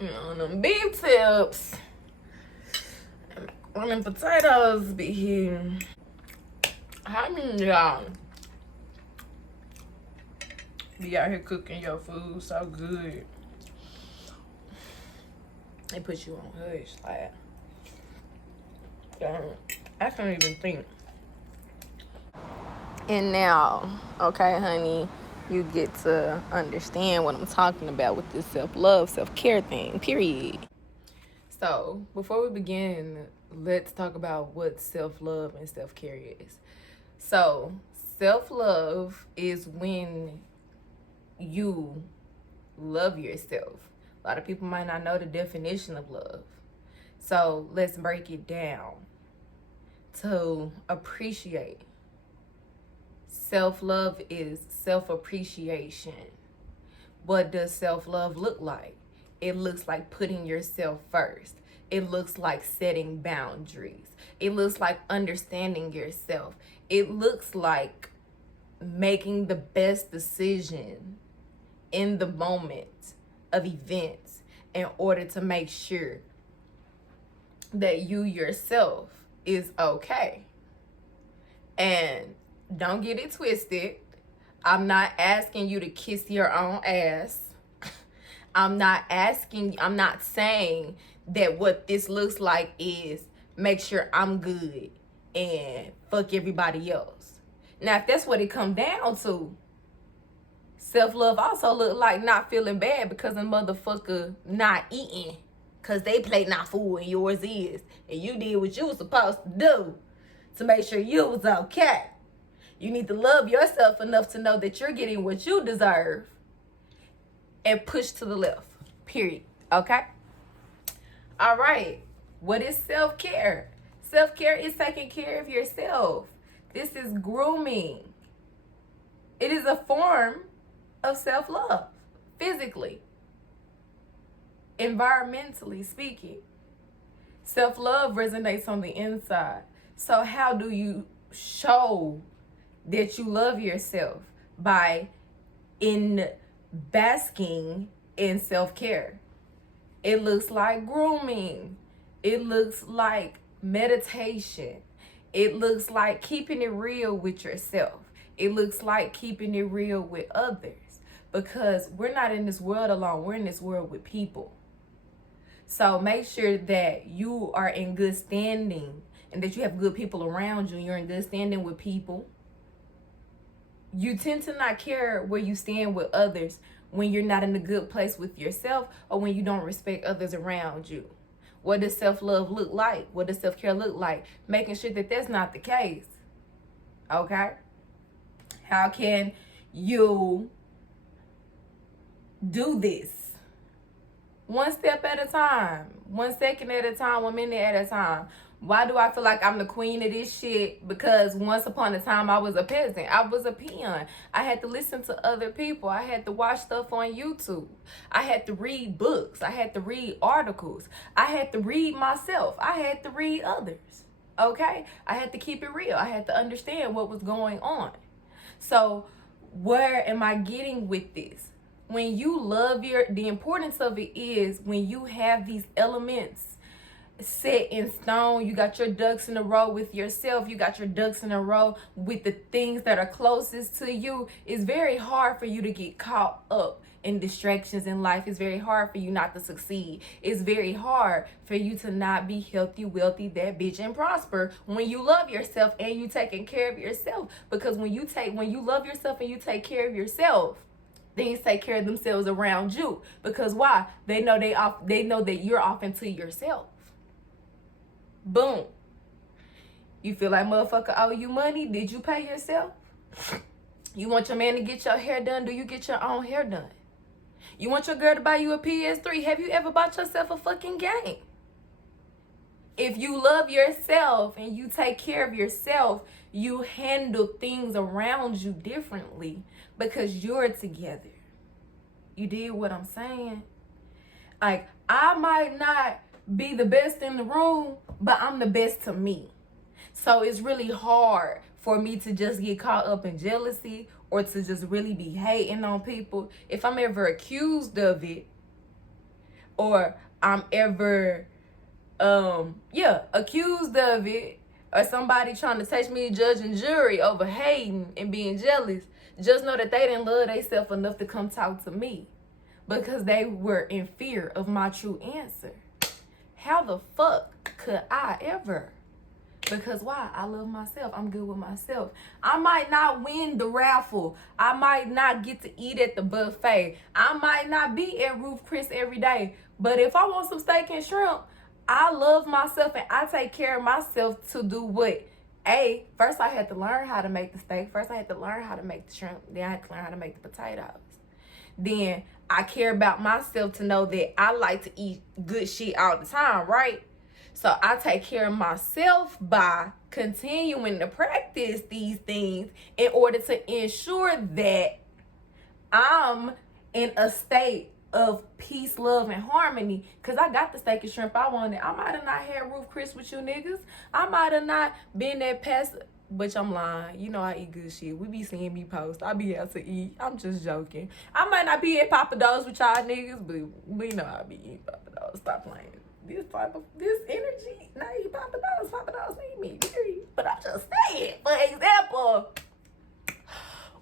Them beef tips. When them potatoes be here. How many of y'all be out here cooking your food so good? They put you on hush, like, I can't even think. And now, okay, honey, you get to understand what I'm talking about with this self-love, self-care thing, period. So, before we begin, let's talk about what self-love and self-care is. So, self-love is when you love yourself. A lot of people might not know the definition of love. So, let's break it down. To appreciate. Self-love is self-appreciation. What does self-love look like? It looks like putting yourself first. It looks like setting boundaries. It looks like understanding yourself. It looks like making the best decision in the moment of events in order to make sure that you yourself is okay. And don't get it twisted. I'm not asking you to kiss your own ass. I'm not saying that what this looks like is make sure I'm good and fuck everybody else. Now, if that's what it come down to, self-love also look like not feeling bad because a motherfucker not eating because they plate not full and yours is. And you did what you was supposed to do to make sure you was okay. You need to love yourself enough to know that you're getting what you deserve and push to the left, period, okay? All right, what is self-care? Self-care is taking care of yourself. This is grooming. It is a form of self-love, physically, environmentally speaking. Self-love resonates on the inside. So how do you show that you love yourself? By basking in self-care. It looks like grooming. It looks like meditation. It looks like keeping it real with yourself. It looks like keeping it real with others. Because we're not in this world alone. We're in this world with people. So make sure that you are in good standing and that you have good people around you. You're in good standing with people. You tend to not care where you stand with others when you're not in a good place with yourself or when you don't respect others around you. What does self-love look like? What does self-care look like? Making sure that that's not the case. Okay? How can you do this? One step at a time. 1 second at a time. 1 minute at a time. Why do I feel like I'm the queen of this shit? Because once upon a time I was a peasant. I was a peon. I had to listen to other people. I had to watch stuff on YouTube. I had to read books. I had to read articles. I had to read myself. I had to read others. Okay? I had to keep it real. I had to understand what was going on. So where am I getting with this? When you love the importance of it is when you have these elements set in stone, you got your ducks in a row with yourself, you got your ducks in a row with the things that are closest to you, it's very hard for you to get caught up in distractions in life. It's very hard for you not to succeed. It's very hard for you to not be healthy, wealthy, that bitch, and prosper when you love yourself and you taking care of yourself. Because when you love yourself and you take care of yourself, things take care of themselves around you. Because why? They know that you're off into yourself. Boom. You feel like motherfucker owe you money? Did you pay yourself? You want your man to get your hair done? Do you get your own hair done? You want your girl to buy you a PS3? Have you ever bought yourself a fucking game? If you love yourself and you take care of yourself, you handle things around you differently because you're together. You did what I'm saying? Like, I might not be the best in the room, but I'm the best to me. So it's really hard for me to just get caught up in jealousy or to just really be hating on people. If I'm ever accused of it, or I'm ever accused of it, or somebody trying to take me to judge and jury over hating and being jealous, just know that they didn't love themselves enough to come talk to me because they were in fear of my true answer. How the fuck could I ever? Because why? I love myself. I'm good with myself. I might not win the raffle. I might not get to eat at the buffet. I might not be at Ruth Chris every day. But if I want some steak and shrimp, I love myself and I take care of myself to do what? First I had to learn how to make the steak. First I had to learn how to make the shrimp. Then I had to learn how to make the potatoes. Then I care about myself to know that I like to eat good shit all the time, right? So I take care of myself by continuing to practice these things in order to ensure that I'm in a state of peace, love, and harmony. Because I got the steak and shrimp I wanted. I might have not had Ruth Chris with you niggas. I might have not been that passive. Bitch, I'm lying. You know I eat good shit. We be seeing me post. I be out to eat. I'm just joking. I might not be at Papa Do's with y'all niggas, but we know I be eating Papa Do's. Stop playing. This energy, now you Papa Do's need me, period. But I'm just saying, for example,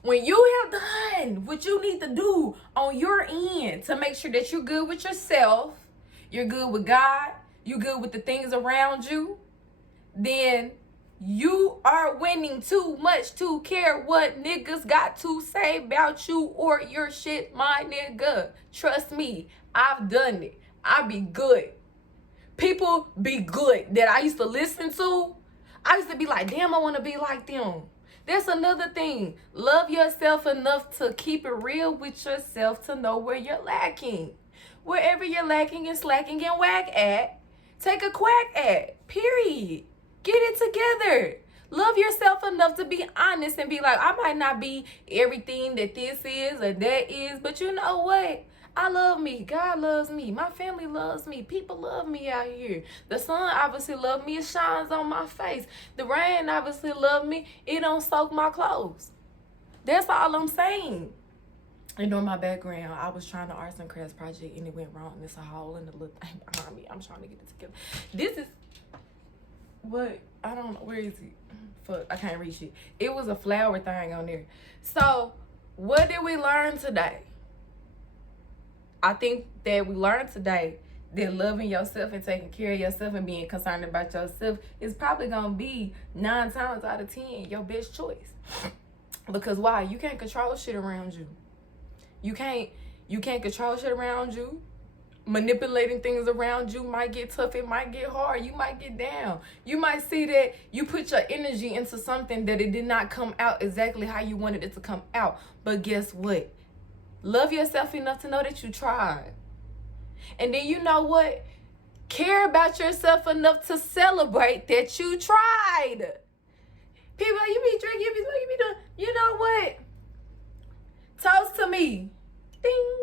when you have done what you need to do on your end to make sure that you're good with yourself, you're good with God, you're good with the things around you, then you are winning too much to care what niggas got to say about you or your shit, my nigga. Trust me, I've done it. I be good. People be good that I used to listen to. I used to be like, damn, I want to be like them. That's another thing. Love yourself enough to keep it real with yourself to know where you're lacking. Wherever you're lacking and slacking and whack at, take a quack at. Period. Get it together. Love yourself enough to be honest and be like, I might not be everything that this is or that is, but you know what? I love me. God loves me. My family loves me. People love me out here. The sun obviously loves me. It shines on my face. The rain obviously loves me. It don't soak my clothes. That's all I'm saying. And on my background, I was trying to arts and crafts project and it went wrong. There's a hole in the little thing behind me. I'm trying to get it together. This is what? I don't know. Where is it? Fuck, I can't reach it. It was a flower thing on there. So, what did we learn today? I think that we learned today that loving yourself and taking care of yourself and being concerned about yourself is probably going to be 9 times out of 10 your best choice. Because why? You can't control shit around you. You can't control shit around you. Manipulating things around you might get tough. It might get hard. You might get down. You might see that you put your energy into something that it did not come out exactly how you wanted it to come out. But guess what? Love yourself enough to know that you tried. And then you know what? Care about yourself enough to celebrate that you tried. People, you be drinking, you be doing, you know what? Toast to me. Ding.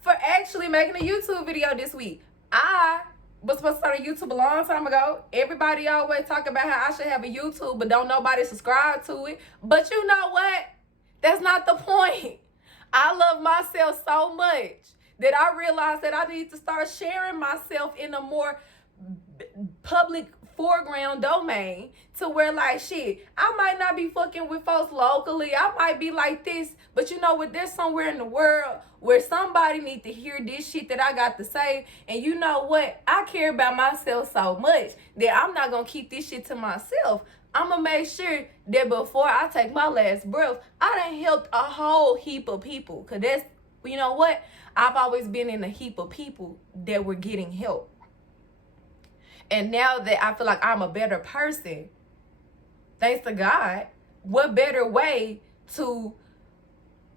For actually making a YouTube video this week. I was supposed to start a YouTube a long time ago. Everybody always talk about how I should have a YouTube, but don't nobody subscribe to it. But you know what? That's not the point. I love myself so much that I realized that I need to start sharing myself in a more public foreground domain to where like shit, I might not be fucking with folks locally. I might be like this, but you know what? There's somewhere in the world where somebody need to hear this shit that I got to say. And you know what? I care about myself so much that I'm not gonna keep this shit to myself. I'm gonna make sure that before I take my last breath, I done helped a whole heap of people. Cause that's, you know what? I've always been in a heap of people that were getting help. And now that I feel like I'm a better person, thanks to God, what better way to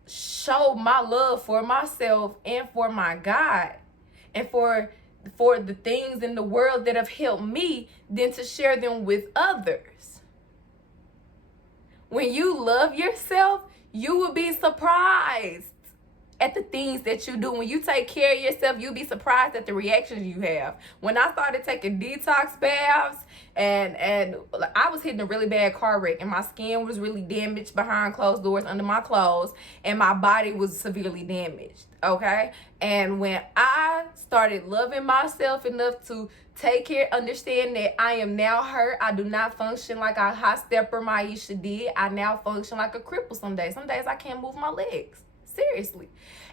show my love for myself and for my God and for the things in the world that have helped me than to share them with others. When you love yourself, you will be surprised at the things that you do. When you take care of yourself, you'll be surprised at the reactions you have. When I started taking detox baths, and I was hitting a really bad car wreck, and my skin was really damaged behind closed doors under my clothes, and my body was severely damaged. Okay, and when I started loving myself enough to take care, understand that I am now hurt. I do not function like a high stepper Maisha did. I now function like a cripple some days. Some days I can't move my legs. Seriously.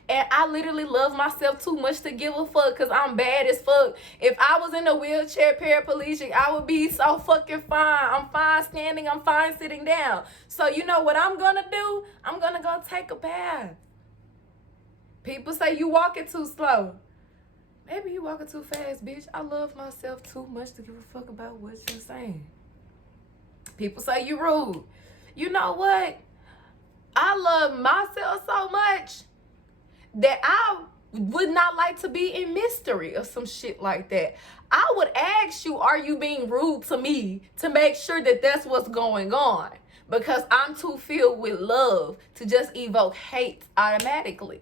And I literally love myself too much to give a fuck, because I'm bad as fuck. If I was in a wheelchair paraplegic, I would be so fucking fine. I'm fine standing. I'm fine sitting down. So you know what I'm going to do? I'm going to go take a bath. People say you walking too slow. Maybe you walking too fast, bitch. I love myself too much to give a fuck about what you're saying. People say you rude. You know what? I love myself so much that I would not like to be in mystery or some shit like that. I would ask you, are you being rude to me, to make sure that that's what's going on? Because I'm too filled with love to just evoke hate automatically.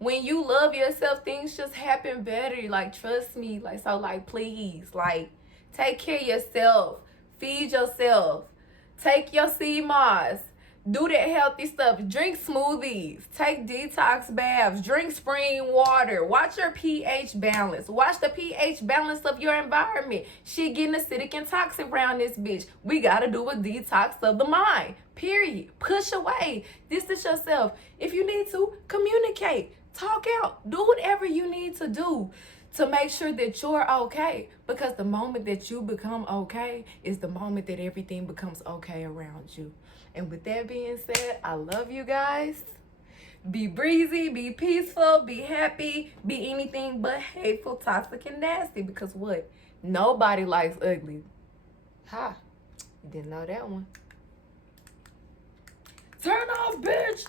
When you love yourself, things just happen better. Like, trust me. Like, so, like, please, like, take care of yourself. Feed yourself. Take your sea moss. Do that healthy stuff. Drink smoothies. Take detox baths. Drink spring water. Watch your pH balance. Watch the pH balance of your environment. Shit getting acidic and toxic around this bitch. We gotta do a detox of the mind. Period. Push away. Distance yourself. If you need to, communicate. Talk out. Do whatever you need to do to make sure that you're okay. Because the moment that you become okay is the moment that everything becomes okay around you. And with that being said, I love you guys. Be breezy, be peaceful, be happy, be anything but hateful, toxic, and nasty. Because what? Nobody likes ugly. Ha. You didn't know that one. Turn off, bitch.